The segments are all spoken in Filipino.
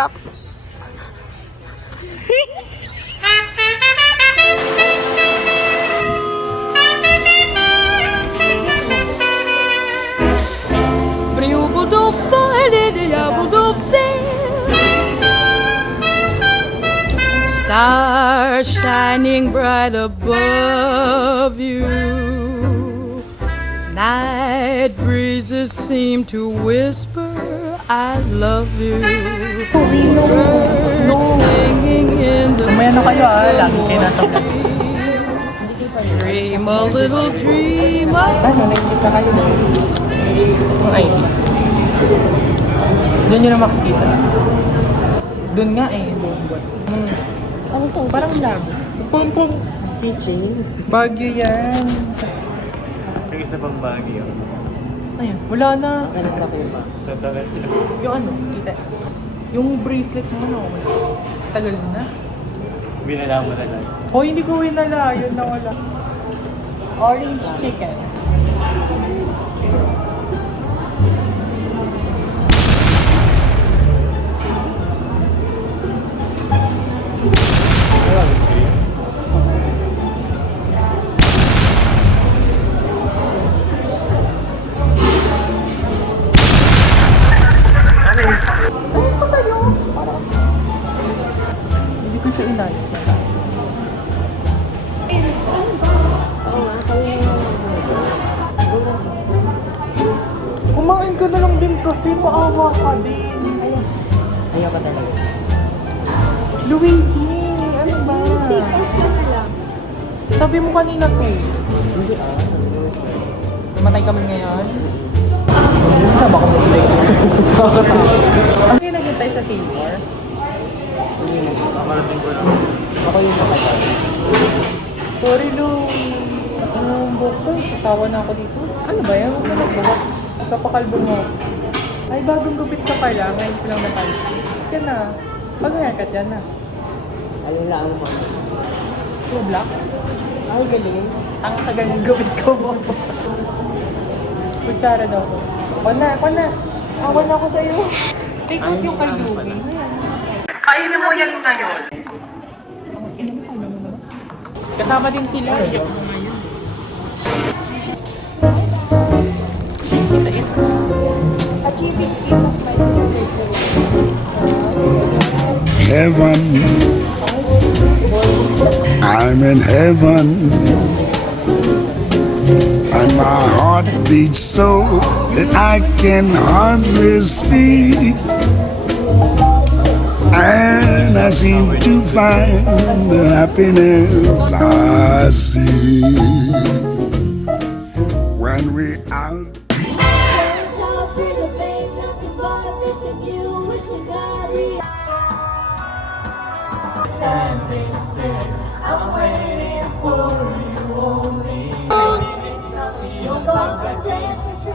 Stop! Stars shining bright above you. Night breezes seem to whisper, I love you. Birds singing in the sea. Dream a little dream of Ay. Doon nyo na makikita. Doon nga eh. Ano to? Parang labo. Pum-pum. Keychain. Bagyo yan. Yung isa pang bagyo. Ayun. Wala na. Sasakit. Yung ano? Kita. Yung bracelet mo ano? Tagal na. Binala mo na lang. Oh, hindi ko winala. Yun na wala. Orange chicken. Hindi ko siya inayos. Kumain ka na lang din kasi maawa ka din. Ayaw ka talaga. Luigi, ano ba? Take out ka na lang. Sabi mo kanina to. Hindi Matay kami ngayon. Baka mamatay. Ano yung naghintay sa Seymour? Marating ko lang. Ako yung nakatay. Sorry, Lu. Anong buhok ko? Sasawa na ako dito. Ano ba yan? Ano nagbuhok? Kapakalbo mo. Ay, bagong gupit ka pala. Ngayon ko lang napansin. Yan na. Mag-haircut yan na. Alin lang mo. Yung black? Ay, galing. Ang tagal ng gupit ko mo. Kutsara daw ko. Kwan na. Awan na ako sa'yo. Take out yung kay Louie. Kainin mo yan ngayon. Kasama din sila. Iyak mo ngayon. Achieving peace of mind. Heaven, I'm in heaven, and my heart beats so that I can hardly speak, and I seem to find the happiness I see when we're out.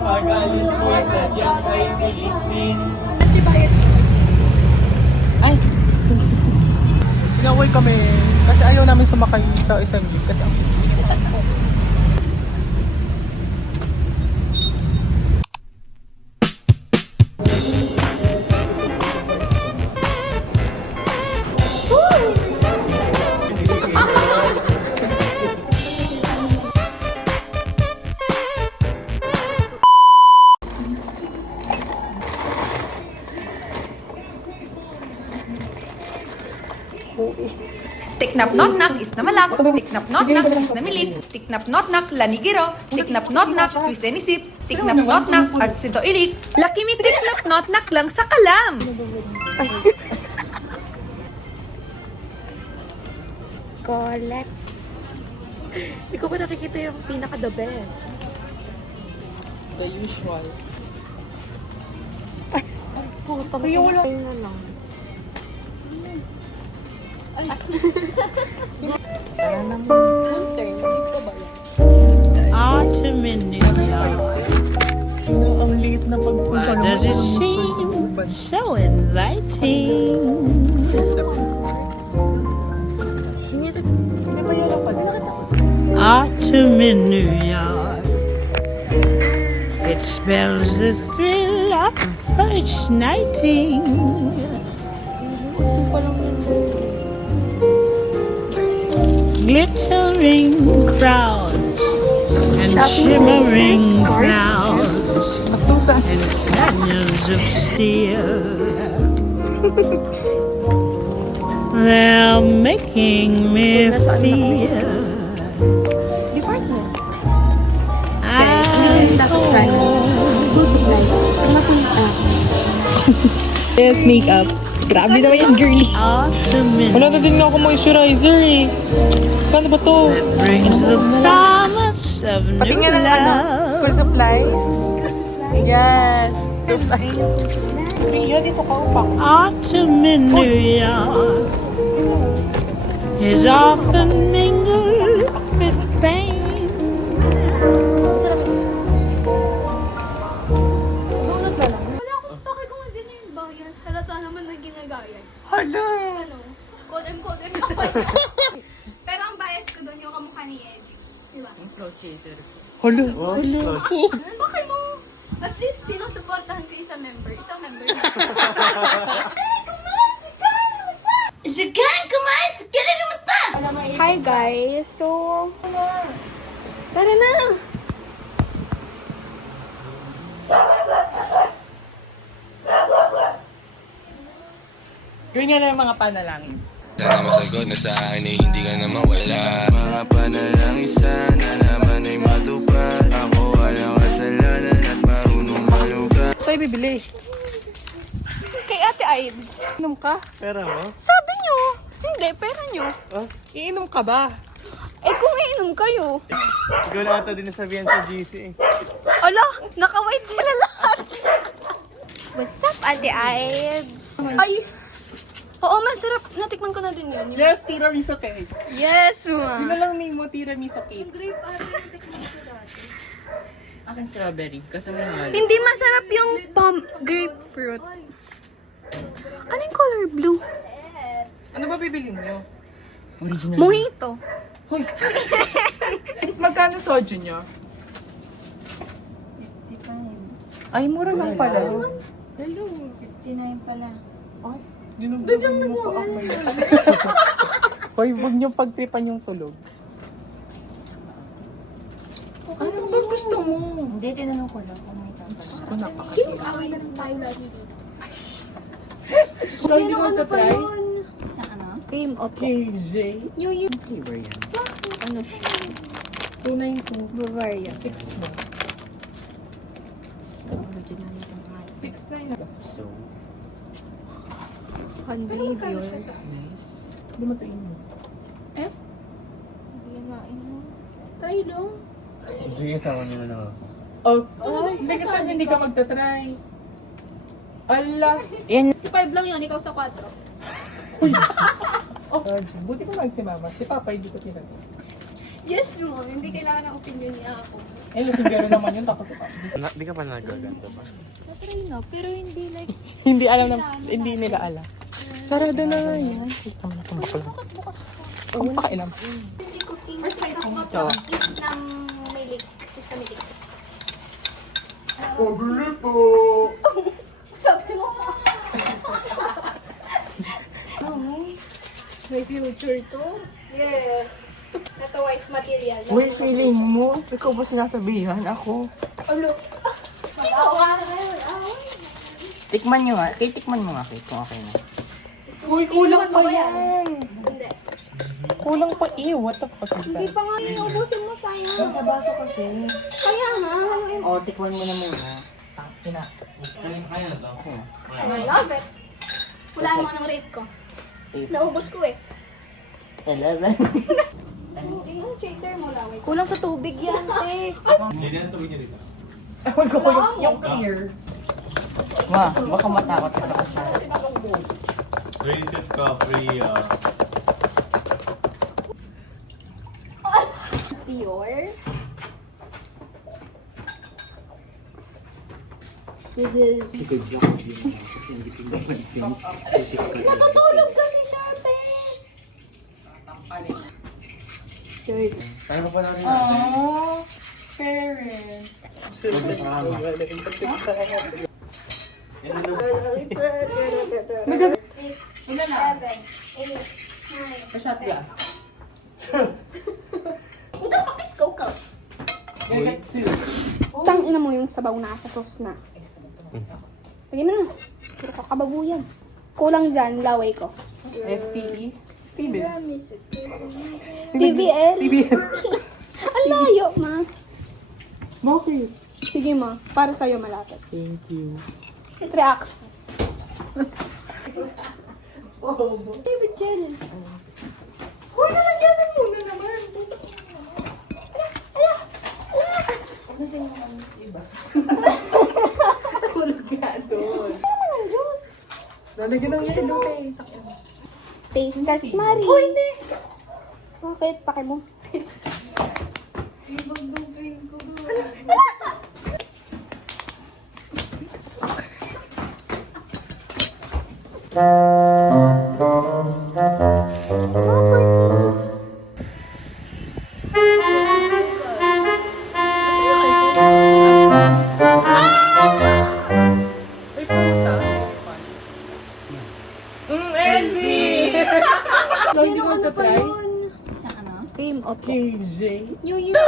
Pag-alis mo, sadyang kay Pilipin. Ay! Inaway kami. Kasi ayaw namin sumakay sa isang jeep. Kasi ang Tiknap not nak is na malak, tiknap not nak is na milik, tiknap not nak lanigiro, tiknap not nak kuiseni sips, tiknap not nak agsinto ilik, laki mi tiknap not nak lang sa kalam. Collect. Hindi ko pa nakikita yung pinaka the best. the usual. Puta, yung wala. Ayun na lang. Autumn in New York. Ang liit na pagpunta Why does it seem so inviting? Autumn in New York. It spells the thrill of first nighting. Glittering crowds and shimmering clouds Bastusan. and canyons of steel. They're making me feel Department. I'm School supplies. Yes, makeup. Grabe naman yan, girly. optimism Wala na din ako moisturizer eh. Kano ba to? that brings the promise of new Patingin ng ano? love. School supplies? Yes. Supplies. Rio, dito ka upang. Autumn in New York is often mingled with pain. Wala akong pake kung hindi na yung bias. Halata naman na ginagaya. Hala. Ano? Kodem naman. Pero ang bias ko doon yung kamukha ni Edgy. Diba? Hala. Hala. Bakit mo? At least, sinusuportahan ko isang member. Isang member na. Hi guys! So, tara na! Gawin nga na yung mga panalangin. Sana masagot na sa akin ay hindi ka na mawala. Mga panalangin sana naman ay matupad. Ako walang kasalanan at marunong malugat. Ito ay bibili. Kay Ate Aid. Inom ka? Pera mo? Sabi nyo! Hindi, pera nyo. Iinom ka ba? Eh kung iinom kayo. Ikaw na ata din nasabihan sa GC eh. Ala, naka-white sila lahat. What's up, Ate Aid? Ay! Oo, masarap. Natikman ko na din yun. Yes, tiramisu cake. Yes, Yun ma. na lang name mo, tiramisu cake. Grape ate, natikman ko dati. Akin strawberry. Kasi may mahal. Hindi masarap yung grapefruit. Ano yung color blue? Ano ba bibilin nyo? Original. Mojito. Hoy! Is magkano soju nyo? Ay, mura lang pala. Hello. 59 pala. Ay, dinugdagan mo pa ako. Hoy, huwag nyo pagtripan yung tulog. Ano ba gusto mo? Hindi, tinanong ko lang kung may tapas. Kinukaway na rin tayo lagi dito. Ikaw hindi ko magka-try? Sa ano? Cream of KJ. New Year. Flavor yan. Ano siya? 292. Bavaria. 6 mo. 6.9 na. So, Convivial. nice. Hindi mo ito inom. Hindi nga, mo. Try lang. Sige, sama niyo na lang ako. Oh, hindi kasi hindi ka magta-try. Ala. 5 lang yun, ikaw sa 4. Oh, buti pa lang si Mama. Si Papa hindi ko tinagot. Yes, mo. Hindi kailangan ng opinion niya ako. Eh, lasing gano'n naman yun. Tapos si Papa. Di ka pa nagaganda pa. Try na, pero hindi like, Hindi alam na, hindi nila alam. Sarado na nga yan. Ay, naman akong bakla. Ang pakailam. hindi cooking. Kasi kapag is ng milik. Is na milik. Pabili po! Sabi mo pa. May future to? Yes. Ito white material. Uy, feeling mo? Ikaw ba sinasabihan? Ako. Ulo. Mag-awa na ngayon. Tikman nyo nga. Tikman mo nga, Kate, kung okay na. Uy, kulang pa Iwan mo ba yan? yan. Hindi. Kulang pa. Ew, what the fuck is Hindi that? pa nga yung ubusin mo sayang. Sa baso kasi. Kaya nga. haluin mo. O, tikman mo na muna. Ina. Kaya na to. I love it. Wala mo anong rate ko. Naubos ko eh. 11. Yung chaser mo lang. Kulang sa tubig yan, te. Hindi na tubig niya dito. Ewan ko yung clear. Ma, baka matakot ka sa siya. Rated coffee. Dior. This is... Natutulog kasi siya, te. Guys, Kaya pa natin natin. Aww, parents. Ilan lang? 7, 8, 9. A shot glass. Who the fuck is Coco? Get 2. Tang ina mo yung sabaw na sa sauce na. Lagyan mo na. Puro kakababuyan. Kulang dyan, laway ko. STE. Steven. TVL? TVL. Ang layo, ma. Bakit? Sige, ma. Para sa'yo malapit. Thank you. Reaction. David Jell. Uy, nalagyanan muna naman. Kulog ka doon. Ano naman ang juice? Nalagyan ng yellow eh. Taste test, Mari. Oh, hindi. Bakit? Pake mo. May pusa. LV! So, hindi ko ito-try? Cream of KJ. New Year.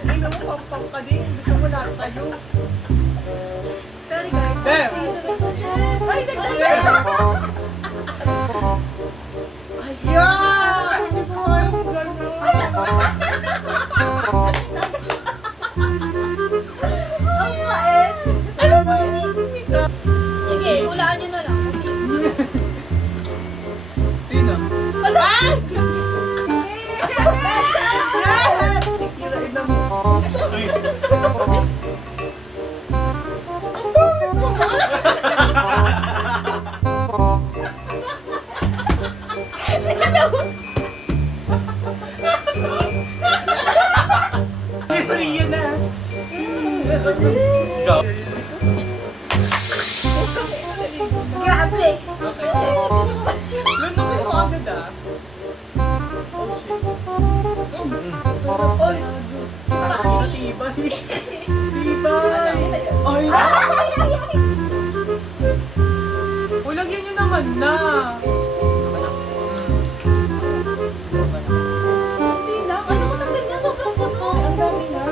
Hindi mo pampang ka din. Gusto mo lahat tayo. Sorry guys. Bam! Ay, nagtagay! Yeah! Hindi ko kaya mo gano'n. Ang mait! Ano ba yun? Sige, hulaan nyo na lang. Kasi... Sino? Wala! Kira-ina mo. Libre yan na. Go. Grabe! Luntukin mo agad ah. Sarap. Ay, tibay. Tibay. Ay, ulagyan nyo naman na. Hindi lang. Ano ko nang ganyan? Sobrang puno. Ang dami nga.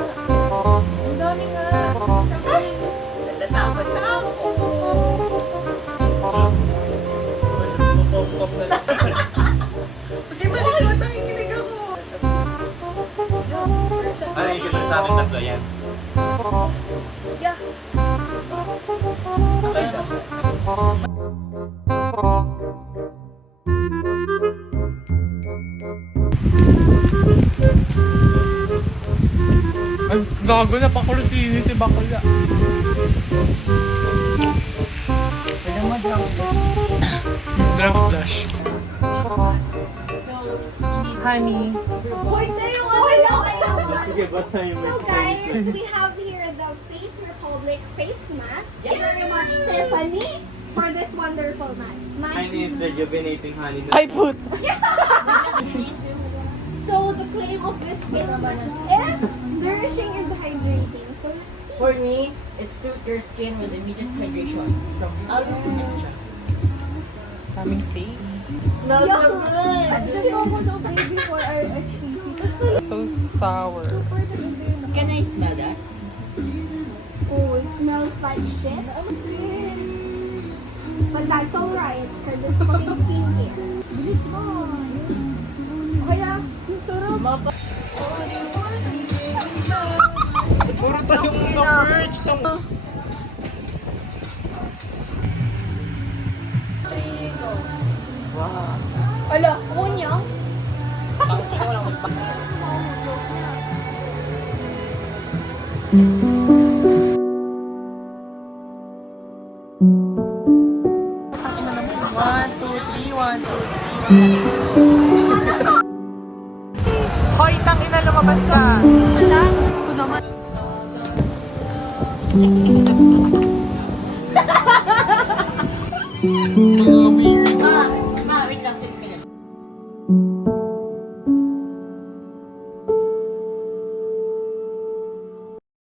Ang dami nga. Ay, natatakot na ako. Okay, malikot ang ikinig ako. Ano yung kita sa amin tatlo yan? Yeah. Okay lang. Ay, gago na pakursini si Bakula. Kailan mo drunk flash. Honey. Wait na yung ano. Sige, basta yung So guys, we have here the Face Republic face mask. Thank you very much, Tiffany, for this wonderful mask. Mine is rejuvenating honey. Ay, put! So the claim of this face mask is nourishing and hydrating. So let's see. For me, it suits your skin with immediate hydration from alcohol extract. Kaming safe. Smells so good! The Komodo baby for our SPC. So sour. Can I smell that? Oh, it smells like shit. But that's alright, because it's for skincare. This one. Okay na, ang sarap. Puro tayong na-perch. Ala, kunyang. One, two, three, 1, 2, 3, 1. Hoy, tangina, lumabas ka. Wala, gusto naman.